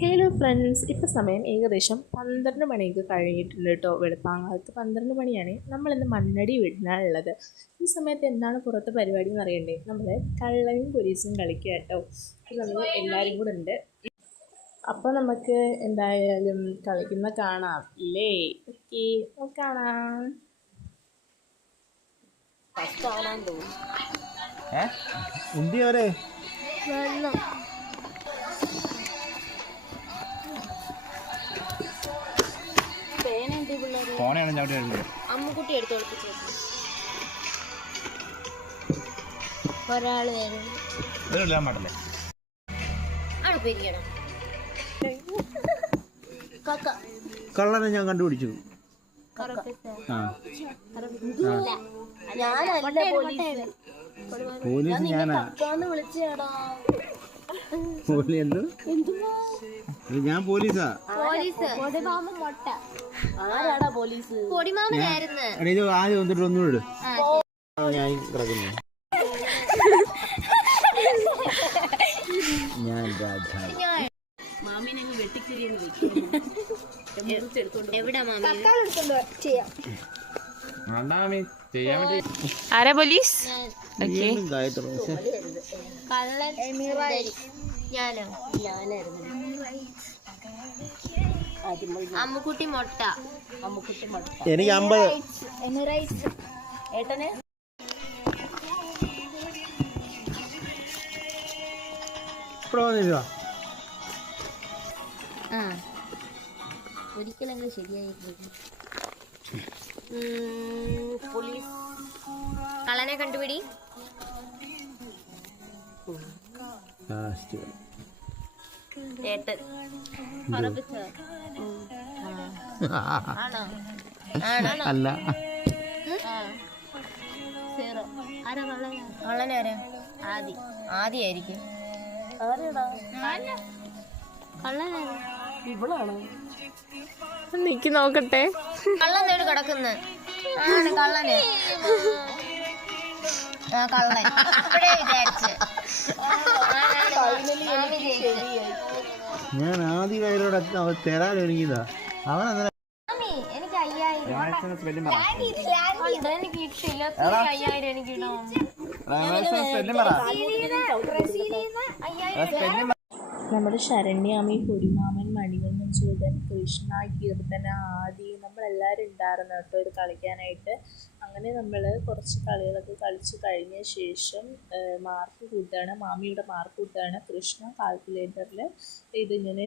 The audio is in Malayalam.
ഹലോ ഫ്രണ്ട്സ്, ഇപ്പോൾ സമയം ഏകദേശം 12 മണിയൊക്കെ കഴിഞ്ഞിട്ടുണ്ട് കേട്ടോ. വെളുപ്പാങ്കാലത്ത് 12 മണിയാണ്. നമ്മളിന്ന് മണ്ണടി വീട്ടിലാണുള്ളത്. ഈ സമയത്ത് എന്താണ് പുറത്ത് പരിപാടി എന്ന് അറിയണ്ടേ? നമ്മൾ കള്ളനും പോലീസും കളിക്കുക കേട്ടോ. നമ്മൾ എല്ലാവരും കൂടെ ഉണ്ട്. അപ്പോൾ നമുക്ക് എന്തായാലും കളിക്കുന്ന കാണാം ഇല്ലേ? ഓക്കെ, കാണാം. എന്തിയോരെ ഫോണാണ് ചവിട്ടി വരുന്നത്. അമ്മുക്കുട്ടി എടുത്ത് ഒരാള് ഇതിലിടാൻ പാടില്ലേ? കള്ളനെ ഞാൻ കണ്ടുപിടിച്ചു. പോലീസ് ഞാനാ. ഞാൻ പോലീസാ. ഇത് ആദ്യം വന്നിട്ട് ഒന്നുകൂടെ ഞാൻ കിടക്കുന്നു. ഞാൻ രാജാവ്. ആരാ പോലീസ്? അമ്മുക്കുട്ടി മൊട്ട. എനിക്ക് 50. ഏട്ടന് ഒരിക്കലെങ്കിലും ശരിയായി. പോലീസ് കള്ളനെ കണ്ടുപിടി. ഏട്ടൻ അല്ല, കള്ളനാരാ? ആദ്യായിരിക്കും. നിക്ക് നോക്കട്ടെ. കള്ളൻ നേട് കിടക്കുന്ന കള്ളന്. കള്ളൻ ഇപ്പഴേ വിചാരിച്ച്. ഞാൻ ആദ്യ കയ്യിലോടൊക്കെ അവൻ തരാൻ ഒരുങ്ങിയതാ. അവൻ അങ്ങനെ എനിക്ക് 5000 എനിക്ക് ഇട്ടില്ല. 5000 എനിക്ക് ഇടാം. നമ്മുടെ ശരണ്യാമി, പൊടിമാമൻ, മണികണ്ഠൻ, ചേതൻ, കൃഷ്ണ, കീർത്തന, ആദി നമ്മളെല്ലാവരും ഉണ്ടായിരുന്നു കേട്ടോ ഇത് കളിക്കാനായിട്ട്. അങ്ങനെ നമ്മൾ കുറച്ച് കളികളൊക്കെ കളിച്ച് കഴിഞ്ഞ ശേഷം മാർക്ക് കൂട്ടുകയാണ്. മാമിയുടെ മാർക്ക് കൂട്ടുകയാണ്. കൃഷ്ണ കാൽക്കുലേറ്ററിൽ ഇതിങ്ങനെ